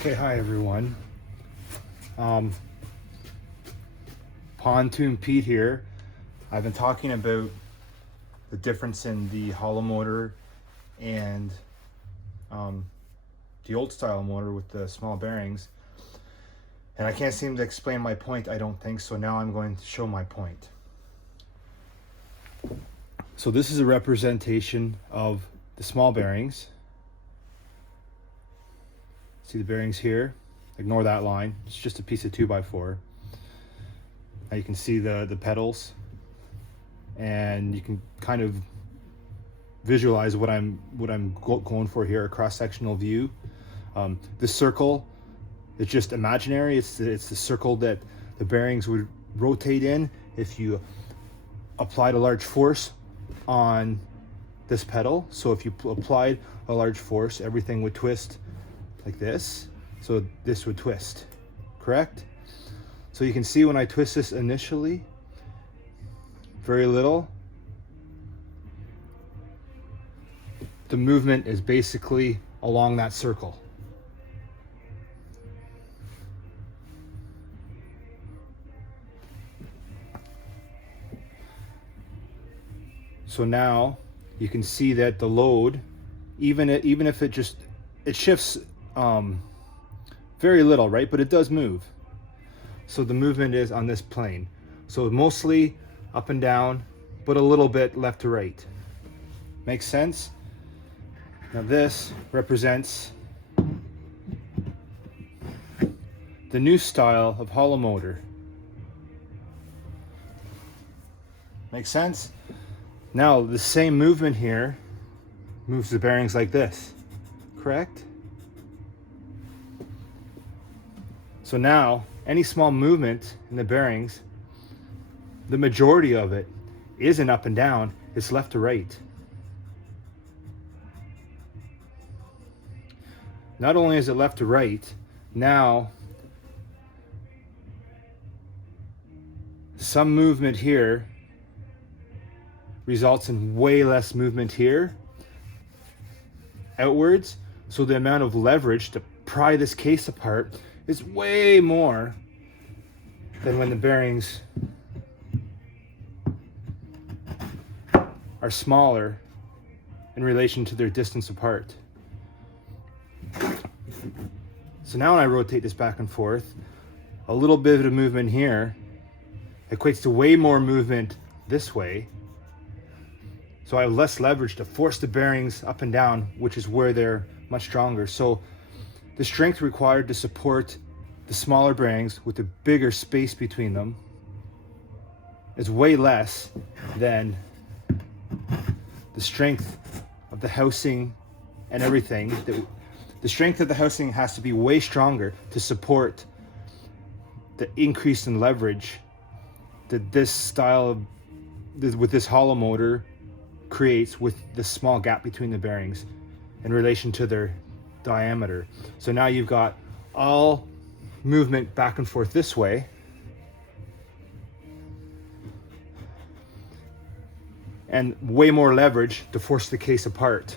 Okay, hi everyone. Pontoon Pete here. I've been talking about the difference in the hollow motor and the old style motor with the small bearings, and I can't seem to explain my point, I don't think, so now I'm going to show my point. So this is a representation of the small bearings. See the bearings here? Ignore that line. It's just a piece of 2x4. Now you can see the pedals, and you can kind of visualize what I'm going for here, a cross-sectional view. This circle is just imaginary. It's the circle that the bearings would rotate in if you applied a large force on this pedal. So if you applied a large force, everything would twist like this. So this would twist, correct? So you can see when I twist this initially, very little. The movement is basically along that circle. So now you can see that the load, even if it shifts very little, right? But it does move. So the movement is on this plane. So mostly up and down, but a little bit left to right. Makes sense? Now this represents the new style of hollow motor. Makes sense? Now the same movement here moves the bearings like this, correct? So now any small movement in the bearings, the majority of it isn't up and down, it's left to right. Not only is it left to right, now some movement here results in way less movement here outwards. So the amount of leverage to pry this case apart is way more than when the bearings are smaller in relation to their distance apart. So now when I rotate this back and forth, a little bit of movement here equates to way more movement this way. So I have less leverage to force the bearings up and down, which is where they're much stronger. So the strength required to support the smaller bearings with the bigger space between them is way less than the strength of the housing and everything. The strength of the housing has to be way stronger to support the increase in leverage that this style with this hollow motor creates with the small gap between the bearings in relation to their diameter. So now you've got all movement back and forth this way, and way more leverage to force the case apart,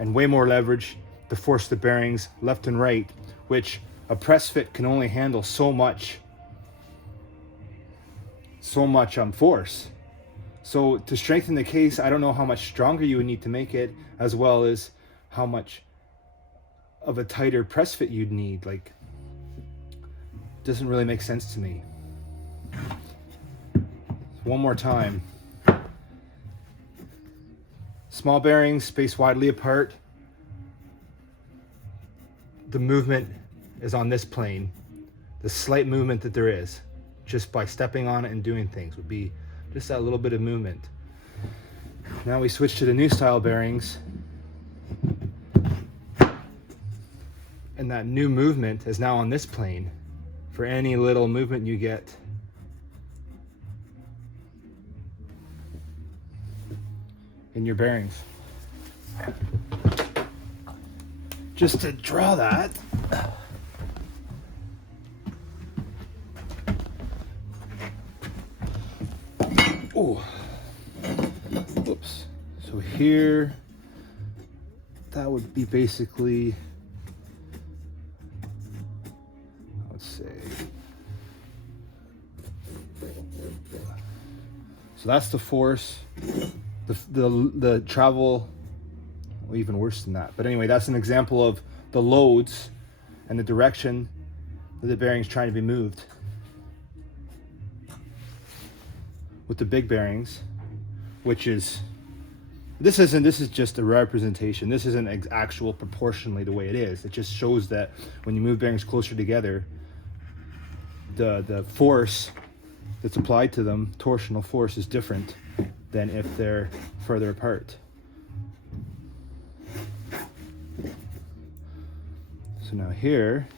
and way more leverage to force the bearings left and right, which a press fit can only handle so much force. So to strengthen the case, I don't know how much stronger you would need to make it, as well as how much of a tighter press fit you'd need. Like, doesn't really make sense to me. One more time. Small bearings spaced widely apart. The movement is on this plane. The slight movement that there is, just by stepping on it and doing things, would be just that little bit of movement. Now we switch to the new style bearings, and that new movement is now on this plane. For any little movement you get, in your bearings. Just to draw that, oh, whoops. So here, that would be basically So that's the force, the travel, well, even worse than that. But anyway, that's an example of the loads and the direction that the bearing's trying to be moved. With the big bearings, which is, this is just a representation. This isn't actual proportionally the way it is. It just shows that when you move bearings closer together, the force that's applied to them, torsional force, is different than if they're further apart. So now here,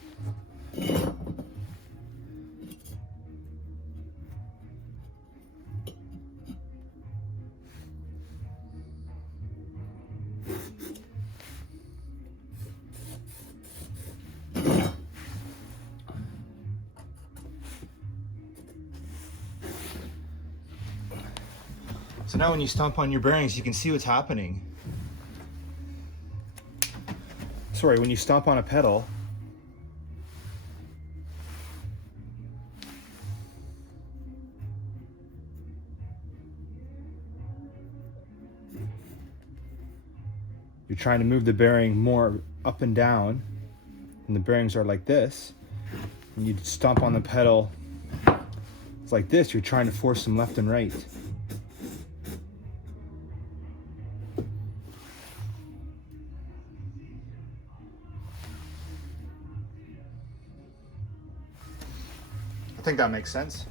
so now when you stomp on your bearings, you can see what's happening. Sorry, when you stomp on a pedal, you're trying to move the bearing more up and down, and the bearings are like this. When you stomp on the pedal, it's like this. You're trying to force them left and right. I think that makes sense.